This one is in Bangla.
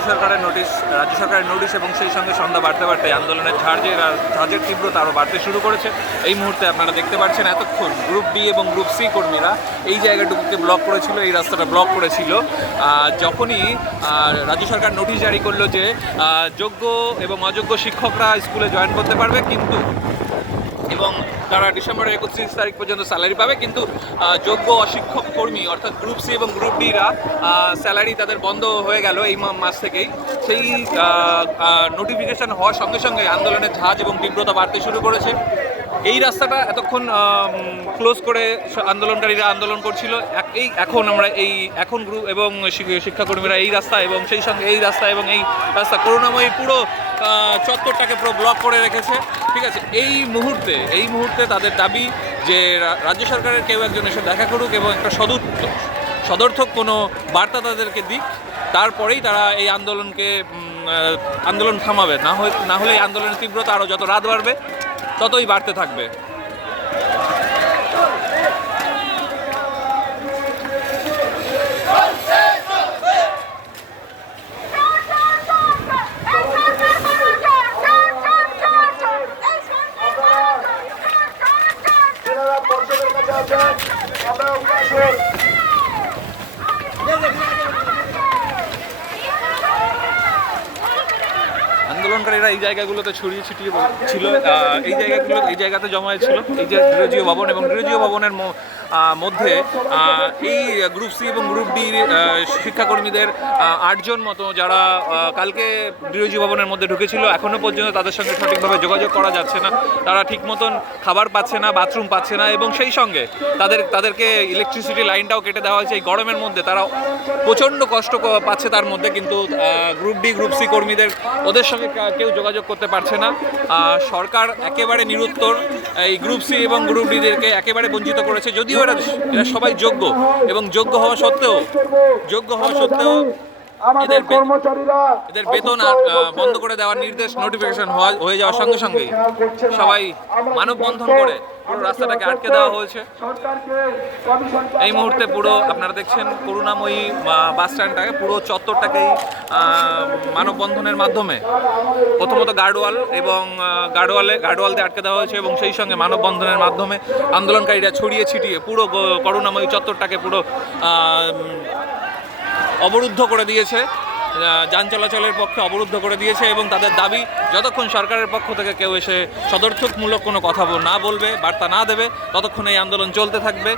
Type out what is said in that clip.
রাজ্য সরকারের নোটিশ এবং সেই সঙ্গে সন্ধ্যা বাড়তে বাড়তে আন্দোলনের ঝাঁজের তীব্রতা আরও বাড়তে শুরু করেছে। এই মুহূর্তে আপনারা দেখতে পাচ্ছেন এতক্ষণ গ্রুপ ডি এবং গ্রুপ সি কর্মীরা এই জায়গাটুকুকে ব্লক করেছিল, এই রাস্তাটা ব্লক করেছিল। যখনই রাজ্য সরকার নোটিশ জারি করলো যে যোগ্য এবং অযোগ্য শিক্ষকরা স্কুলে জয়েন করতে পারবে কিন্তু এবং তারা ডিসেম্বরের 31 তারিখ পর্যন্ত স্যালারি পাবে, কিন্তু যোগ্য অশিক্ষক কর্মী অর্থাৎ গ্রুপ সি এবং গ্রুপ ডিরা স্যালারি তাদের বন্ধ হয়ে গেল এই মাস থেকেই। সেই নোটিফিকেশান হওয়ার সঙ্গে সঙ্গে আন্দোলনের ঝাঁজ এবং তীব্রতা বাড়তে শুরু করেছে। এই রাস্তাটা এতক্ষণ ক্লোজ করে আন্দোলনকারীরা আন্দোলন করছিল। এখন গ্রুপ এবং শিক্ষাকর্মীরা এই রাস্তা এবং সেই সঙ্গে এই রাস্তা এবং এই রাস্তা করুণাময়ী পুরো চত্বরটাকে পুরো ব্লক করে রেখেছে। ঠিক আছে, এই মুহূর্তে তাদের দাবি যে রাজ্য সরকারের কেউ একজন এসে দেখা করুক এবং একটা সদর্থক কোনো বার্তা তাদেরকে দিক, তারপরেই তারা এই আন্দোলন থামাবে। না হলে এই আন্দোলনের তীব্রতা আরও যত রাত বাড়বে ততই বাড়তে থাকবে। আন্দোলনকারীরা এই জায়গাগুলোতে ছড়িয়ে ছিটিয়ে ছিল, এই জায়গাতে জমা ছিল এই যে গৃহজীয় ভবন, এবং গৃহজীয় ভবনের মধ্যে এই গ্রুপ সি এবং গ্রুপ ডি শিক্ষাকর্মীদের 8 জন মতো যারা কালকে গৃহজীয় ভবনের মধ্যে ঢুকেছিল, এখনও পর্যন্ত তাদের সঙ্গে সঠিকভাবে যোগাযোগ করা যাচ্ছে না। তারা ঠিক মতন খাবার পাচ্ছে না, বাথরুম পাচ্ছে না, এবং সেই সঙ্গে তাদেরকে ইলেকট্রিসিটি লাইনটাও কেটে দেওয়া হয়েছে। এই গরমের মধ্যে তারা প্রচণ্ড কষ্ট পাচ্ছে তার মধ্যে, কিন্তু গ্রুপ ডি গ্রুপ সি কর্মীদের ওদের সঙ্গে কেউ যোগাযোগ করতে পারছে না। সরকার একেবারে নিরুত্তর, এই গ্রুপ সি এবং গ্রুপ ডিদেরকে একেবারে বঞ্চিত করেছে। যদিও এরা সবাই যোগ্য, এবং যোগ্য হওয়া সত্ত্বেও এদের বেতন বন্ধ করে দেওয়ার নির্দেশ নোটিফিকেশন হয়ে যাওয়ার সঙ্গে সঙ্গেই সবাই মানববন্ধন করে পুরো রাস্তাটাকে আটকে দেওয়া হয়েছে। এই মুহূর্তে পুরো আপনারা দেখছেন করুণাময়ী বাস স্ট্যান্ডটাকে, পুরো চত্বরটাকেই মানববন্ধনের মাধ্যমে প্রথমত গার্ডওয়াল দিয়ে আটকে দেওয়া হয়েছে, এবং সেই সঙ্গে মানববন্ধনের মাধ্যমে আন্দোলনকারীরা ছড়িয়ে ছিটিয়ে পুরো করুণাময়ী চত্বরটাকে পুরো অবরুদ্ধ করে দিয়েছে, যান চলাচলের পক্ষে অবরুদ্ধ করে দিয়েছে। এবং তাদের দাবি যতক্ষণ সরকারের পক্ষ থেকে কেউ এসে সদর্থকমূলক কোনো কথা না বলবে, বার্তা না দেবে, ততক্ষণ এই আন্দোলন চলতে থাকবে।